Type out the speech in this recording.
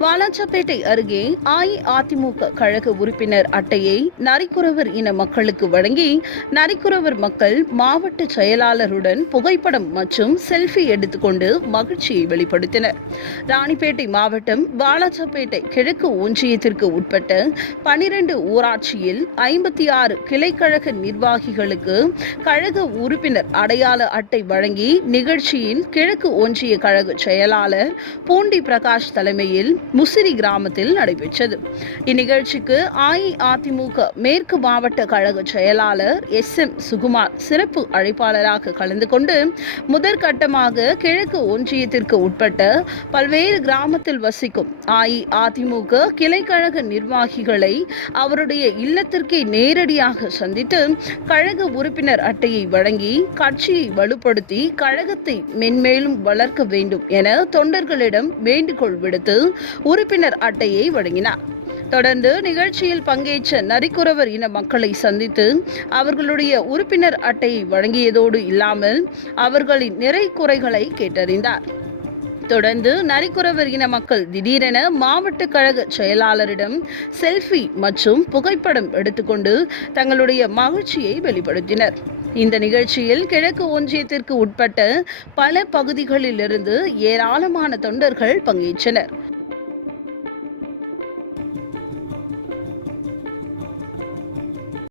வாலாஜாபேட்டை அருகே அஇஅதிமுக கழக உறுப்பினர் அட்டையை நரிக்குறவர் இன மக்களுக்கு வழங்கி நரிக்குறவர் மக்கள் மாவட்ட செயலாளருடன் புகைப்படம் மற்றும் செல்ஃபி எடுத்துக்கொண்டு மகிழ்ச்சியை வெளிப்படுத்தினர். ராணிப்பேட்டை மாவட்டம் வாலாச்சப்பேட்டை கிழக்கு ஒன்றியத்திற்கு உட்பட்ட பனிரெண்டு ஊராட்சியில் ஐம்பத்தி ஆறு கிளைக்கழக நிர்வாகிகளுக்கு கழக உறுப்பினர் அடையாள அட்டை வழங்கி நிகழ்ச்சியில் கிழக்கு ஒன்றிய கழக செயலாளர் பூண்டி பிரகாஷ் தலைமையில் முசிறி கிராமத்தில் நடைபெற்றது. இந்நிகழ்ச்சிக்கு அஇஅதிமுக மேற்கு மாவட்ட கழக செயலாளர் எஸ் எம் சுகுமார் சிறப்பு அழைப்பாளராக கலந்து கொண்டு முதற்கட்டமாக கிழக்கு ஒன்றியத்திற்கு உட்பட்ட பல்வேறு கிராமத்தில் வசிக்கும் அஇஅதிமுக கிளைக்கழக நிர்வாகிகளை அவருடைய இல்லத்திற்கே நேரடியாக சந்தித்து கழக உறுப்பினர் அட்டையை வழங்கி கட்சியை வலுப்படுத்தி கழகத்தை மென்மேலும் வளர்க்க வேண்டும் என தொண்டர்களிடம் வேண்டுகோள் விடுத்து உறுப்பினர் அட்டையை வழங்கினார். தொடர்ந்து நிகழ்ச்சியில் பங்கேற்ற நரிக்குறவர் இன மக்களை சந்தித்து அவர்களுடைய உறுப்பினர் அட்டையை வழங்கியதோடு இல்லாமல் அவர்களின் நிறை குறைகளை கேட்டறிந்தார். தொடர்ந்து நரிக்குறவர் இன மக்கள் திடீரென மாவட்ட கழக செயலாளரிடம் செல்ஃபி மற்றும் புகைப்படம் எடுத்துக்கொண்டு தங்களுடைய மகிழ்ச்சியை வெளிப்படுத்தினர். இந்த நிகழ்ச்சியில் கிழக்கு ஒன்றியத்திற்கு உட்பட்ட பல பகுதிகளிலிருந்து ஏராளமான தொண்டர்கள் பங்கேற்றனர்.